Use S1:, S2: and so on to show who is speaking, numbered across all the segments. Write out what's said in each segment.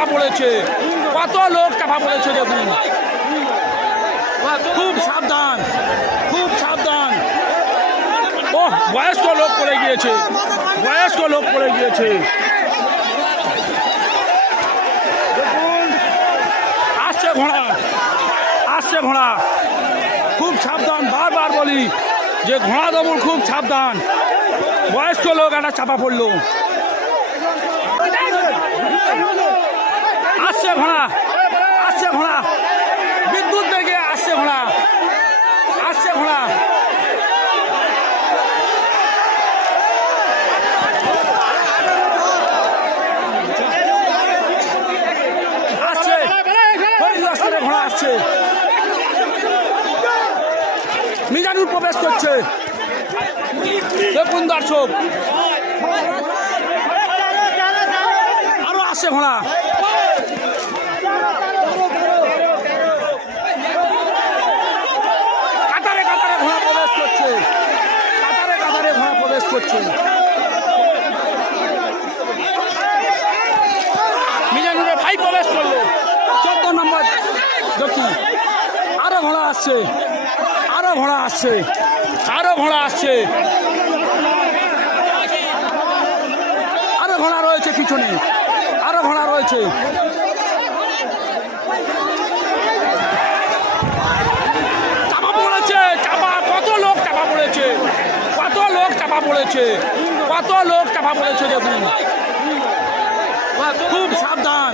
S1: চাপা পড়েছে। কত লোক চাপা পড়েছে দেখুন। খুব সাবধান খুব সাবধান। ও বয়স্ক লোক পড়ে গিয়েছে, বয়স্ক লোক পড়ে গিয়েছে। আসছে ঘোড়া আসছে ঘোড়া। খুব সাবধান, বারবার বলি যে ঘোড়া দমুর খুব সাবধান। বয়স্ক লোক একটা চাপা পড়ল। আসছে ঘোড়া আসছে ঘোড়া বিদ্যুৎ বেগে আসছে ঘোড়া আসছে। ঘোড়া ঘোড়া আসছে। মিজানুর প্রবেশ করছে। দেখুন দর্শক। আরও আসছে ঘোড়া কাতারে কাতারে ঘোড়া প্রবেশ করছে কাতারে কাতারে ঘোড়া প্রবেশ করছে মিজানুরের ভাই প্রবেশ করল। চোদ্দ নম্বর দেখি আরও ঘোড়া আসছে। আরও ঘোড়া আসছে। আরও ঘোড়া আসছে। আরও ঘোড়া রয়েছে পিছনে। আরও ঘোড়া রয়েছে চাপা পড়েছে চাপা কত লোক চাপা পড়েছে কত লোক চাপা পড়েছে কত লোক চাপা পড়েছে দেখুন। খুব সাবধান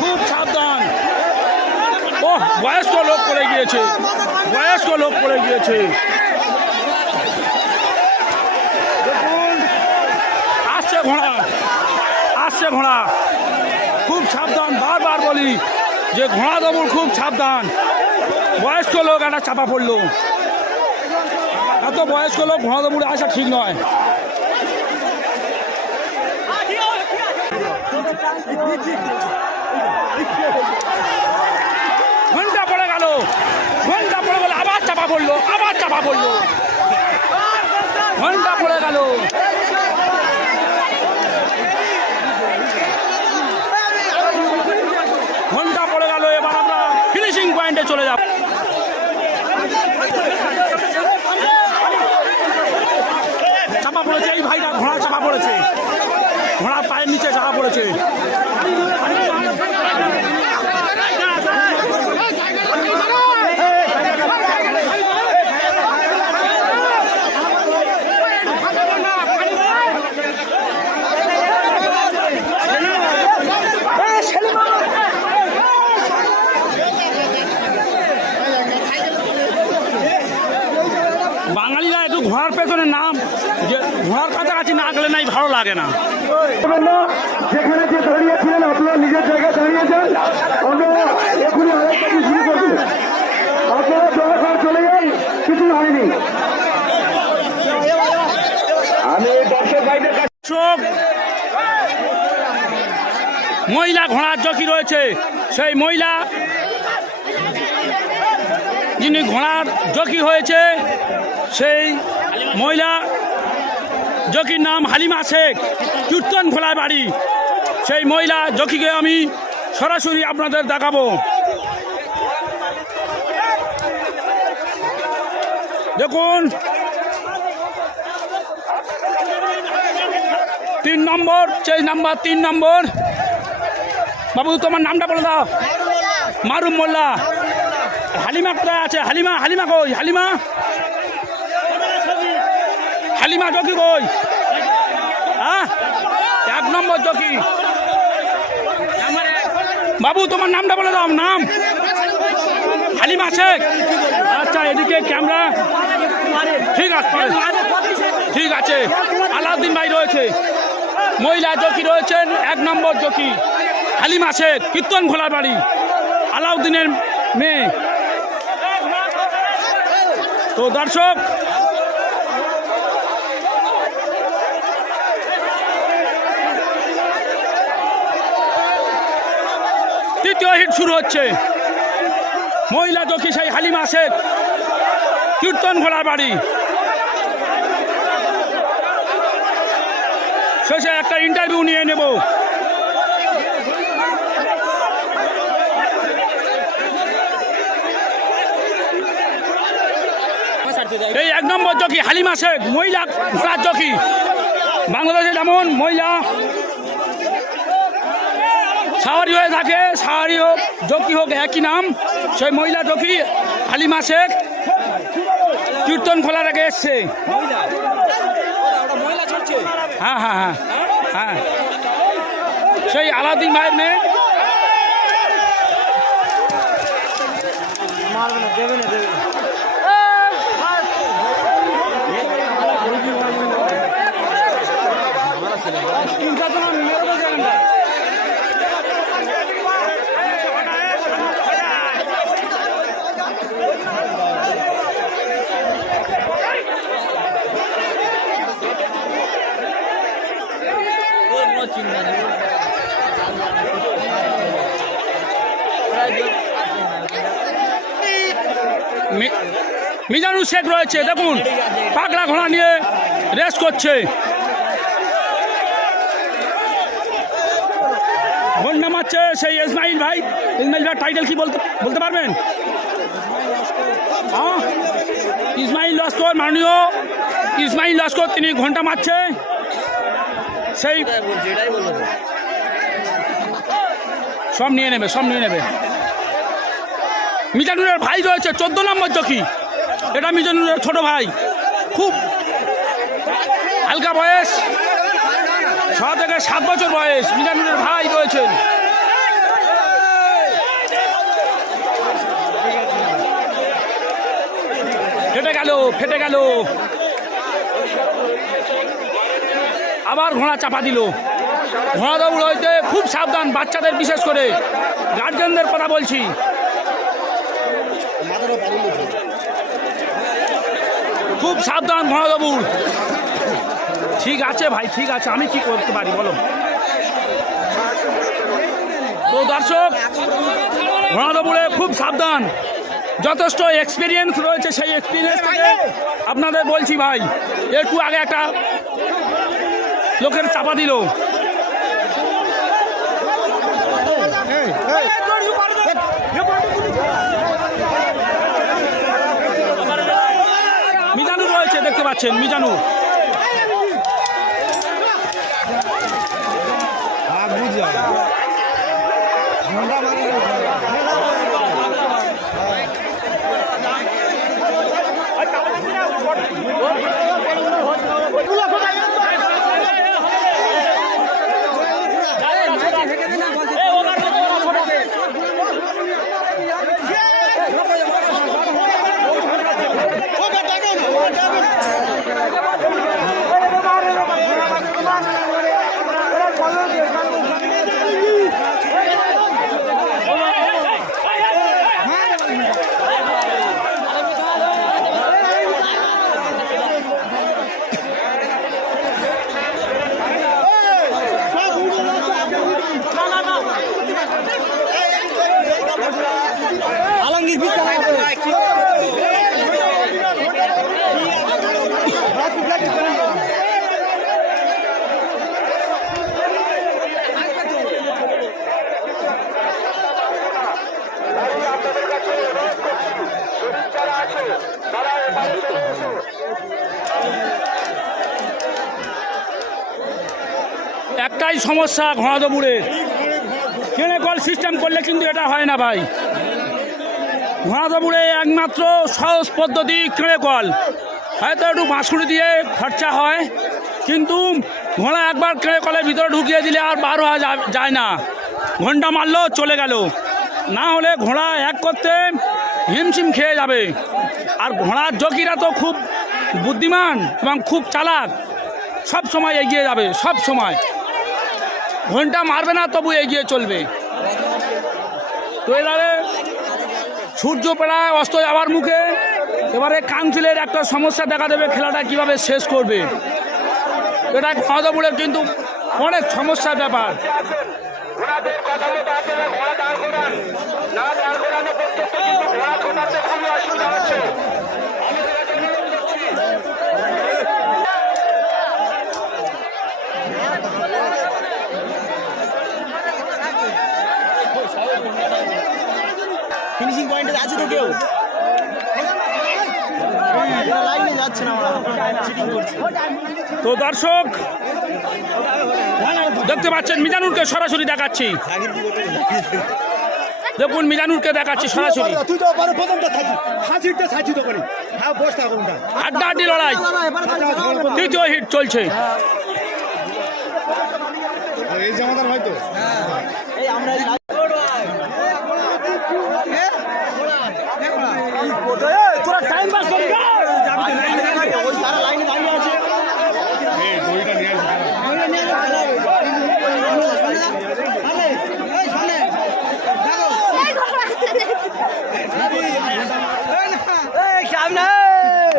S1: খুব সাবধান। ও বয়স্ক লোক পড়ে গিয়েছে, বয়স্ক লোক পড়ে গিয়েছে। আসছে ঘোড়া আসছে ঘোড়া। খুব সাবধান, বারবার বলি যে ঘোড়া দমুর খুব সাবধান। বয়স্ক লোক একটা চাপা পড়ল। এত বয়স্ক লোক ঘোড়া দমুরে আসা ঠিক নয়। ঘণ্টা পড়ে গেল, ঘণ্টা পড়ে গেল, আবার চাপা পড়ল, আবার চাপা পড়ল। ঘণ্টা পড়ে গেল। ঘণ্টা পড়ে গেল, এবার আমরা ফিনিশিং পয়েন্টে চলে যাব চাপা ভাইটা ঘোড়া চাপা পড়েছে। ঘোড়া পায়ের নিচে চাপা পড়েছে বাঙালিরা একটু ঘোড়ার পেছনে নাম যে ঘোড়ার কাছাকাছি না গেলে নাই ভালো লাগে না।
S2: যেখানে যে দাঁড়িয়েছিলেন আপনারা নিজের জায়গায় দাঁড়িয়ে যান আমরা এখনই আরেকটা শুরু করব আপনারা দয়া চলে যান কিছু হয়নি। আমি দর্শক ভাইদের কাছে
S1: মহিলা ঘোড়ার জকি রয়েছে। সেই মহিলা যিনি ঘোড়ার জকি হয়েছে সেই মহিলা, জকির নাম হালিমা শেখ, কীর্তন খোলায় বাড়ি। সেই মহিলা, জকিকে আমি সরাসরি আপনাদের দেখাবো। দেখুন, তিন নম্বর চেজ নাম্বার, তিন নম্বর। বাবু, তোমার নামটা বলে দাও। মারুম মোল্লা। হালিমা কোথায় আছে? হালিমা হালিমা কই? হালিমা? হালিমা জকি কই? হ্যাঁ? এক নম্বর জকি। বাবু, তোমার নামটা বলে দাও, নাম। হালিমা শেখ আচ্ছা এদিকে ক্যামেরা। ঠিক আছে। ঠিক আছে। আলাউদ্দিন ভাই রয়েছে। মহিলা জকি রয়েছেন, এক নম্বর জকি। হালিমা শেখ কীর্তন খোলার বাড়ি। আলাউদ্দিনের মেয়ে। তো দর্শক তৃতীয় হিট শুরু হচ্ছে। মহিলা দক্ষি সেই হালিমা শেখ। কীর্তন ঘোড়া বাড়ি। শেষে একটা ইন্টারভিউ নিয়ে নেব। এই এক নম্বর জকি হালিমা শেখ, মহিলা ঘোড়ার জকি বাংলাদেশে যেমন মহিলা সাওয়ারি হয়ে থাকে সাওয়ারি হোক, জকি হোক, একই নাম। সেই মহিলা জকি হালিমা শেখ, কীর্তন খোলার আগে এসছে। হ্যাঁ হ্যাঁ হ্যাঁ হ্যাঁ। সেই আলাদিন ভাইয়ের মেয়ে। মি- মিজানুর শেখ রয়েছে, দেখুন, পাগলা ঘোড়া নিয়ে রেস করছে। ঘণ্টা মারছে সেই ইসমাইল ভাই। ইসমাইল ভাই টাইটেল কি বলতে বলতে পারবেন? ইসমাইল লস্কর, মাননীয় ইসমাইল লস্কর, তিনি ঘণ্টা মারছে। সেই সব নিয়ে নেবে, সব নিয়ে নেবে। মিজানুরের ভাই রয়েছে, চোদ্দ নম্বর চকি। এটা মিজানুরের ছোট ভাই। খুব হালকা বয়স। ছ থেকে সাত বছর বয়স। মিজানুরের ভাই রয়েছেন। ফেটে গেল ফেটে গেল। আবার ঘোড়া চাপা দিল। ঘোড়া দৌড় হইতে খুব সাবধান, বাচ্চাদের বিশেষ করে। গার্জেনদের কথা বলছি। খুব সাবধান দৌড় ঠিক আছে ভাই ঠিক আছে আমি কি করতে পারি বলো তো দর্শক দৌড়ে খুব সাবধান যথেষ্ট এক্সপিরিয়েন্স রয়েছে সেই এক্সপিরিয়েন্স থেকে আপনাদের বলছি ভাই একটু আগে একটা লোকের চাপা দিল মিজানু রয়েছে দেখতে একটাই সমস্যা ঘোড়া দৌড়ে। কেনে কল সিস্টেম করলে কিন্তু এটা হয় না ভাই। ঘোড়া দৌড়ে একমাত্র সহজ পদ্ধতি কেড়ে কল। হয়তো একটু বাঁশুড়ি দিয়ে খরচা হয়, কিন্তু ঘোড়া একবার কেড়ে কলের ভিতরে ঢুকিয়ে দিলে আর বার হওয়া যায় না। ঘণ্টা মারলো, চলে গেল। না হলে ঘোড়া এক করতে হিমশিম খেয়ে যাবে। আর ঘোড়ার জকিরা তো খুব বুদ্ধিমান এবং খুব চালাক। সব সময় এগিয়ে যাবে, সব সময়। ঘণ্টা মারবে না, তবু এগিয়ে চলবে। তো এবারে সূর্য প্রায় অস্ত যাওয়ার মুখে এবারে কাউন্সিলের একটা সমস্যা দেখা দেবে, খেলাটা কীভাবে শেষ করবে। এটা খাওয়া কিন্তু অনেক সমস্যার ব্যাপার।
S2: না দাঁড় করানো কিন্তু খুবই অসুবিধা হচ্ছে
S3: ফিনিশিং পয়েন্টে আছে তো কেউ?
S1: তো দর্শক দেখতে পাচ্ছেন মিজানুরকে সরাসরি দেখাচ্ছি। দেখুন মিজানুরকে দেখাচ্ছি সরাসরি।
S3: তুই তো পারে প্রথমটা থাকি। হাসিটা ছাড়ছি তো করে হ্যাঁ
S1: আড্ডা আড্ডি লড়াই। তৃতীয় হিট চলছে
S3: এই জামাদার ভাই তো
S2: তোরা টাইম পাস করি
S3: এই দড়িটা নিয়ে আসবে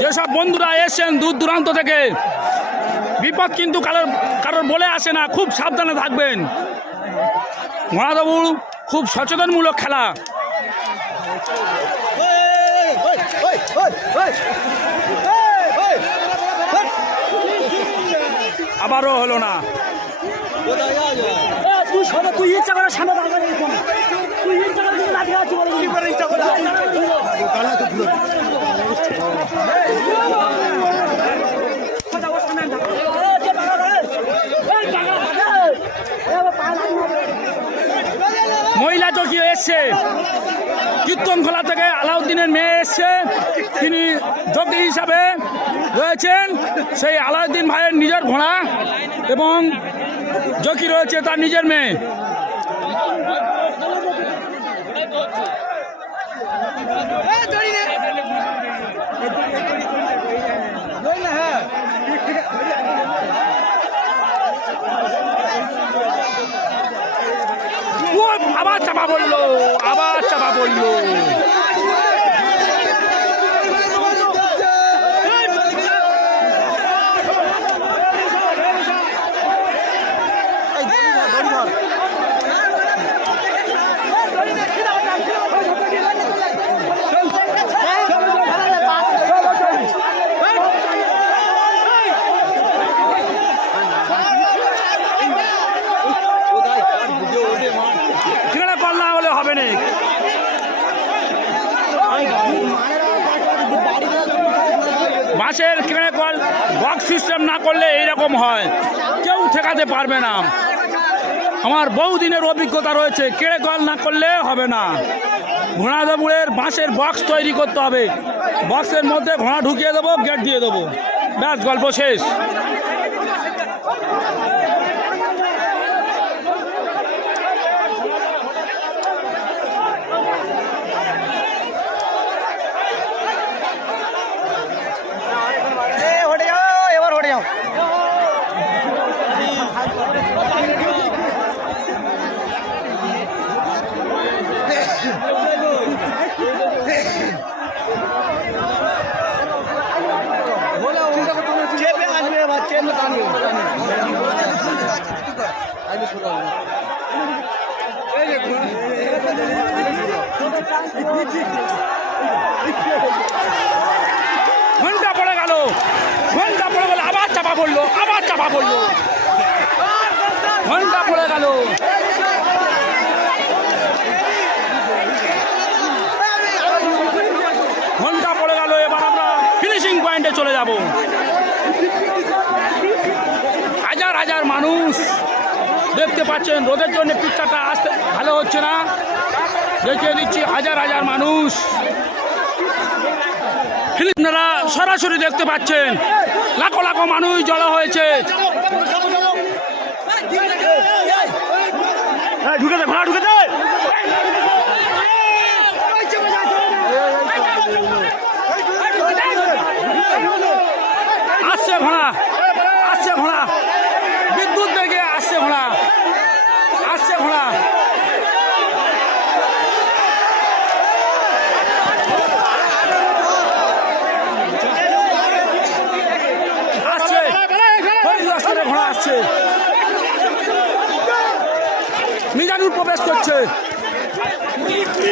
S1: যেসব বন্ধুরা এসছেন দূর দূরান্ত থেকে বিপদ কিন্তু কারোর কারোর বলে আসে না খুব সাবধানে থাকবেন। মহাদবুর খুব সচেতনমূলক খেলা। আবারও হলো না।
S2: তুই শোনো তুই ইচ্ছা করে সামনে তুই ইচ্ছা করে লাঠি বলে কি করে ইচ্ছা করে
S1: মহিলা চকি এসছে। কীর্তন খোলা থেকে আলাউদ্দিনের মেয়ে এসছে। তিনি যোগী হিসাবে রয়েছেন। সেই আলাউদ্দিন ভাইয়ের নিজের ঘোড়া এবং জকি রয়েছে তার নিজের মেয়ে। আবার চাপা বলল আবার চাপা বলল কিনারা কল না হলে হবে না বাসের কিনারে কল বক্স সিস্টেম না করলে এইরকম হয়, কেউ ঠেকাতে পারবে না। আমার বহুদিনের অভিজ্ঞতা রয়েছে, কেড়ে কল না করলে হবে না। ঘোড়া দেবুড়ের বাঁশের বক্স তৈরি করতে হবে। বক্সের মধ্যে ঘোড়া ঢুকিয়ে দেবো গেট দিয়ে দেবো। ব্যাস, গল্প শেষ
S2: হটে যাও এবার হটে যাও চেপে আসবে এবার চেপে টানবে
S1: ঘণ্টা পড়ে গেল। ঘণ্টা পড়ে গেল, আবার চাপা পড়ল, আবার চাপা পড়ল। ঘণ্টা পড়ে গেল। ঘণ্টা পড়ে গেল, এবার আমরা ফিনিশিং পয়েন্টে চলে যাব। হাজার মানুষ দেখতে পাচ্ছেন, রোদের জন্য পিকচারটা আসতে ভালো হচ্ছে না। দেখিয়ে দিচ্ছি, হাজার হাজার মানুষ। আপনারা সরাসরি দেখতে পাচ্ছেন, লাখো লাখো মানুষ জড়ো হয়েছে। ঢুকে দে ভাড়া ঢুকে দে আসছে ঘোড়া আসছে ঘোড়া বিদ্যুৎ বেগে আসছে ঘোড়া আসছে ঘোড়া আসছে হরিদাসপুরে ঘোড়া আসছে মিজানুর প্রবেশ করছে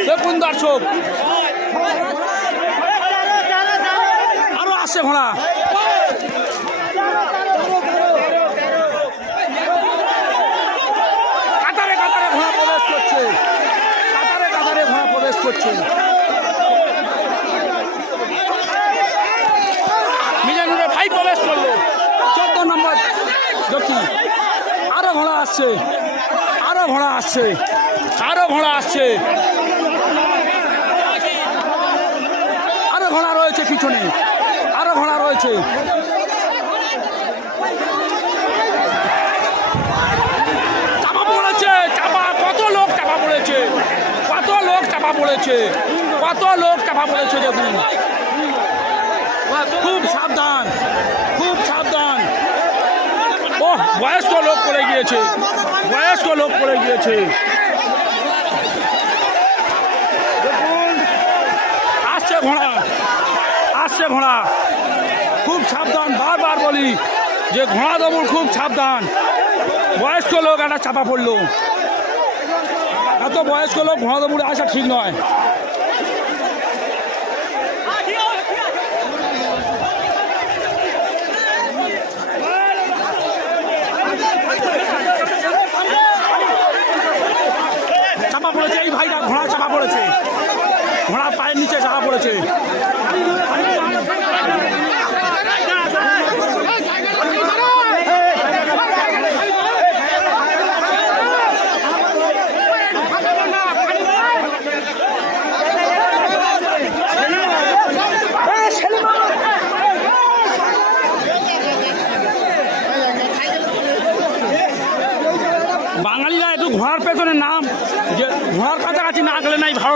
S1: দেখুন দর্শক আরও আসছে ঘোড়া কাতারে কাতারে ঘোড়া প্রবেশ করছে কাতারে কাতারে ঘোড়া প্রবেশ করছে মিজানুরের ভাই দেখছি আরও ঘোড়া আসছে আরও ঘোড়া আসছে। আরও ঘোড়া আসছে। আরও ঘোড়া রয়েছে পিছনে। আরও ঘোড়া রয়েছে। চাপা পড়েছে, চাপা। কত লোক চাপা পড়েছে। কত লোক চাপা পড়েছে। কত লোক চাপা পড়েছে দেখুন। খুব সাবধান। বয়স্ক লোক পড়ে গিয়েছে। বয়স্ক লোক পড়ে গিয়েছে। আসছে ঘোড়া। আসছে ঘোড়া। খুব সাবধান, বারবার বলি যে ঘোড়া দমুর খুব সাবধান। বয়স্ক লোক একটা চাপা পড়ল। এত বয়স্ক লোক ঘোড়া দমুড়ে আসা ঠিক নয় চাপা পড়েছে এই ভাইটা ঘোড়া চাপা পড়েছে। ঘোড়া পায়ের নিচে চাপা পড়েছে বাঙালিরা একটু ঘোড়ার পেছনে নাম যে ঘোড়ার কাছাকাছি না গেলে নাই ভালো